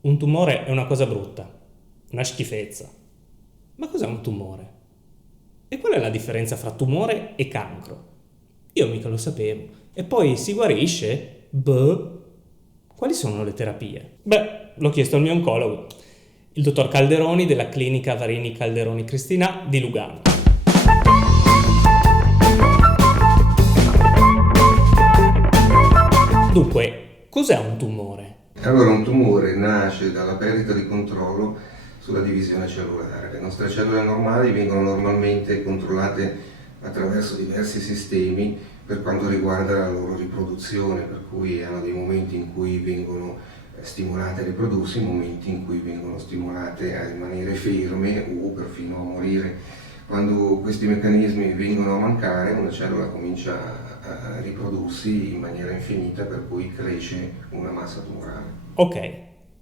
Un tumore è una cosa brutta, una schifezza. Ma cos'è un tumore? E qual è la differenza fra tumore e cancro? Io mica lo sapevo. E poi si guarisce? Boh. Quali sono le terapie? Beh, l'ho chiesto al mio oncologo, il dottor Calderoni della clinica Varini Calderoni Cristina di Lugano. Dunque, cos'è un tumore? Allora, un tumore nasce dalla perdita di controllo sulla divisione cellulare. Le nostre cellule normali vengono normalmente controllate attraverso diversi sistemi per quanto riguarda la loro riproduzione, per cui hanno dei momenti in cui vengono stimolate a riprodursi, momenti in cui vengono stimolate a rimanere ferme o perfino a morire. Quando questi meccanismi vengono a mancare, una cellula comincia a riprodursi in maniera infinita, per cui cresce una massa tumorale. Ok,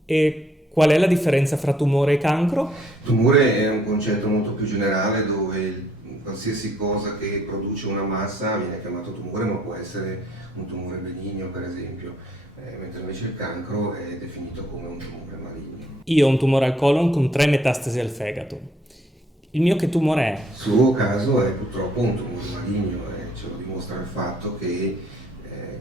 e qual è la differenza fra tumore e cancro? Tumore è un concetto molto più generale dove qualsiasi cosa che produce una massa viene chiamato tumore, ma può essere un tumore benigno per esempio, mentre invece il cancro è definito come un tumore maligno. Io ho un tumore al colon con 3 metastasi al fegato. Il mio che tumore è? Il suo caso è purtroppo un tumore maligno e ce lo dimostra il fatto che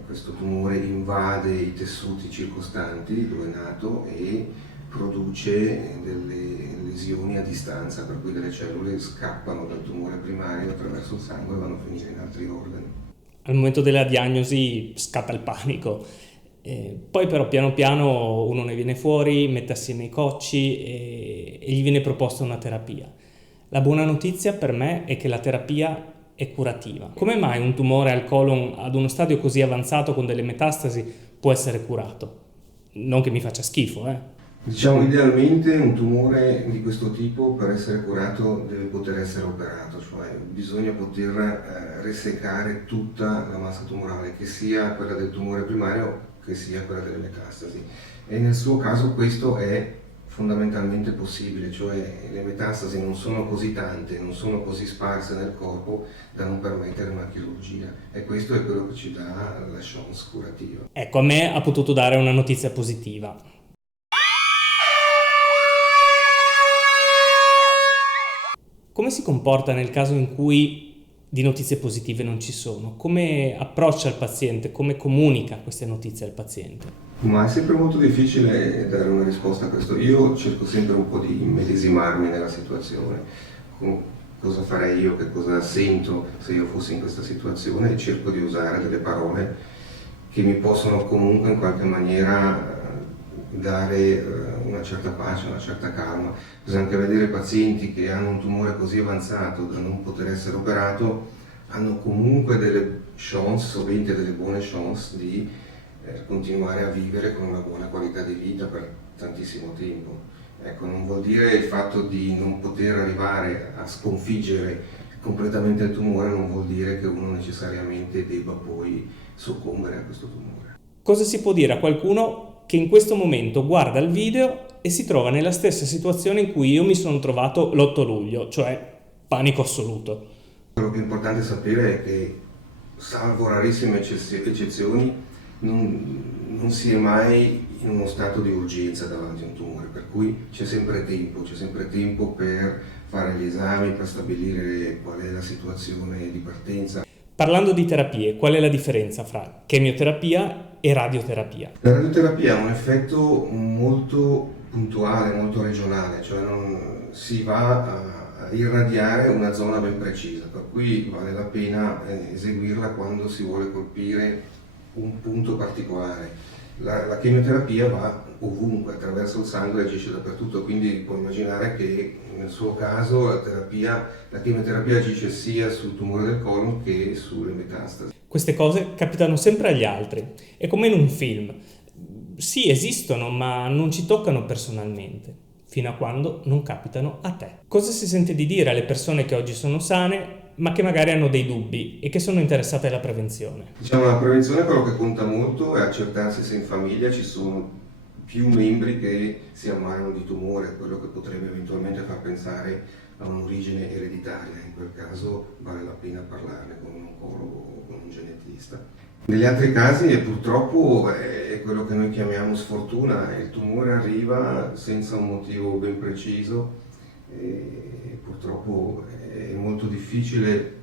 questo tumore invade i tessuti circostanti dove è nato e produce delle lesioni a distanza, per cui delle cellule scappano dal tumore primario attraverso il sangue e vanno a finire in altri organi. Al momento della diagnosi scatta il panico. Poi però piano piano uno ne viene fuori, mette assieme i cocci e gli viene proposta una terapia. La buona notizia per me è che la terapia è curativa. Come mai un tumore al colon ad uno stadio così avanzato con delle metastasi può essere curato? Non che mi faccia schifo, Diciamo, idealmente un tumore di questo tipo per essere curato deve poter essere operato, cioè bisogna poter resecare tutta la massa tumorale, che sia quella del tumore primario che sia quella delle metastasi. E nel suo caso questo è fondamentalmente possibile, cioè le metastasi non sono così tante, non sono così sparse nel corpo da non permettere una chirurgia, e questo è quello che ci dà la chance curativa. Ecco, a me ha potuto dare una notizia positiva. Come si comporta nel caso in cui di notizie positive non ci sono? Come approccia il paziente? Come comunica queste notizie al paziente? Ma è sempre molto difficile dare una risposta a questo. Io cerco sempre un po' di immedesimarmi nella situazione. Cosa farei io, che cosa sento se io fossi in questa situazione, e cerco di usare delle parole che mi possono comunque in qualche maniera dare una certa pace, una certa calma. Bisogna anche vedere pazienti che hanno un tumore così avanzato da non poter essere operato, hanno comunque delle chance, sovente delle buone chance di continuare a vivere con una buona qualità di vita per tantissimo tempo. Ecco, non vuol dire il fatto di non poter arrivare a sconfiggere completamente il tumore, non vuol dire che uno necessariamente debba poi soccombere a questo tumore. Cosa si può dire a qualcuno che in questo momento guarda il video e si trova nella stessa situazione in cui io mi sono trovato l'8 luglio, cioè panico assoluto? Quello che è importante sapere è che, salvo rarissime eccezioni, non si è mai in uno stato di urgenza davanti a un tumore, per cui c'è sempre tempo per fare gli esami, per stabilire qual è la situazione di partenza. Parlando di terapie, qual è la differenza fra chemioterapia e radioterapia? La radioterapia ha un effetto molto puntuale, molto regionale, cioè non si va a irradiare una zona ben precisa, per cui vale la pena eseguirla quando si vuole colpire un punto particolare. La chemioterapia va ovunque, attraverso il sangue, agisce dappertutto, quindi puoi immaginare che nel suo caso la chemioterapia agisce sia sul tumore del colon che sulle metastasi. Queste cose capitano sempre agli altri, è come in un film. Sì, esistono, ma non ci toccano personalmente, fino a quando non capitano a te. Cosa si sente di dire alle persone che oggi sono sane, ma che magari hanno dei dubbi e che sono interessate alla prevenzione? Diciamo, la prevenzione, quello che conta molto è accertarsi se in famiglia ci sono più membri che si ammalano di tumore, quello che potrebbe eventualmente far pensare ha un'origine ereditaria, in quel caso vale la pena parlarne con un oncologo o con un genetista. Negli altri casi purtroppo è quello che noi chiamiamo sfortuna, il tumore arriva senza un motivo ben preciso e purtroppo è molto difficile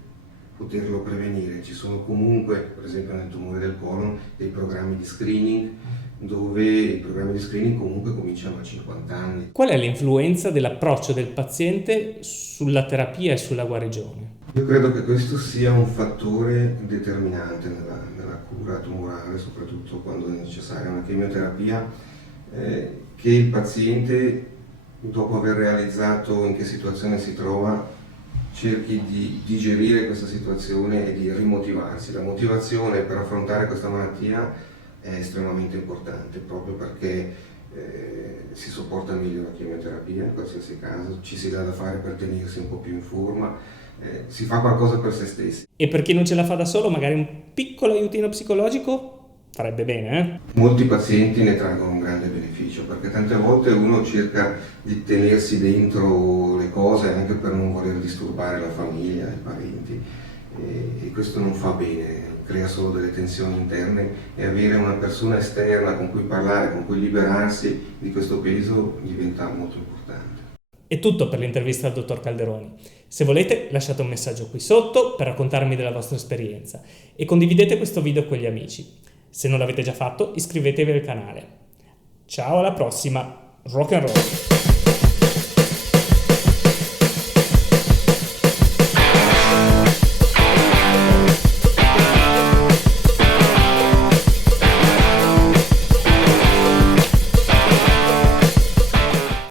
poterlo prevenire. Ci sono comunque, per esempio nel tumore del colon, dei programmi di screening, dove i programmi di screening comunque cominciano a 50 anni. Qual è l'influenza dell'approccio del paziente sulla terapia e sulla guarigione? Io credo che questo sia un fattore determinante nella cura tumorale, soprattutto quando è necessaria una chemioterapia, che il paziente, dopo aver realizzato in che situazione si trova, cerchi di digerire questa situazione e di rimotivarsi. La motivazione per affrontare questa malattia è estremamente importante, proprio perché si sopporta meglio la chemioterapia in qualsiasi caso, ci si dà da fare per tenersi un po' più in forma, si fa qualcosa per se stessi. E per chi non ce la fa da solo, magari un piccolo aiutino psicologico farebbe bene, eh? Molti pazienti ne traggono un grande beneficio, perché tante volte uno cerca di tenersi dentro le cose anche per non voler disturbare la famiglia, i parenti, e questo non fa bene, crea solo delle tensioni interne, e avere una persona esterna con cui parlare, con cui liberarsi di questo peso diventa molto importante. È tutto per l'intervista al dottor Calderoni. Se volete lasciate un messaggio qui sotto per raccontarmi della vostra esperienza e condividete questo video con gli amici. Se non l'avete già fatto, iscrivetevi al canale. Ciao, alla prossima. Rock and roll!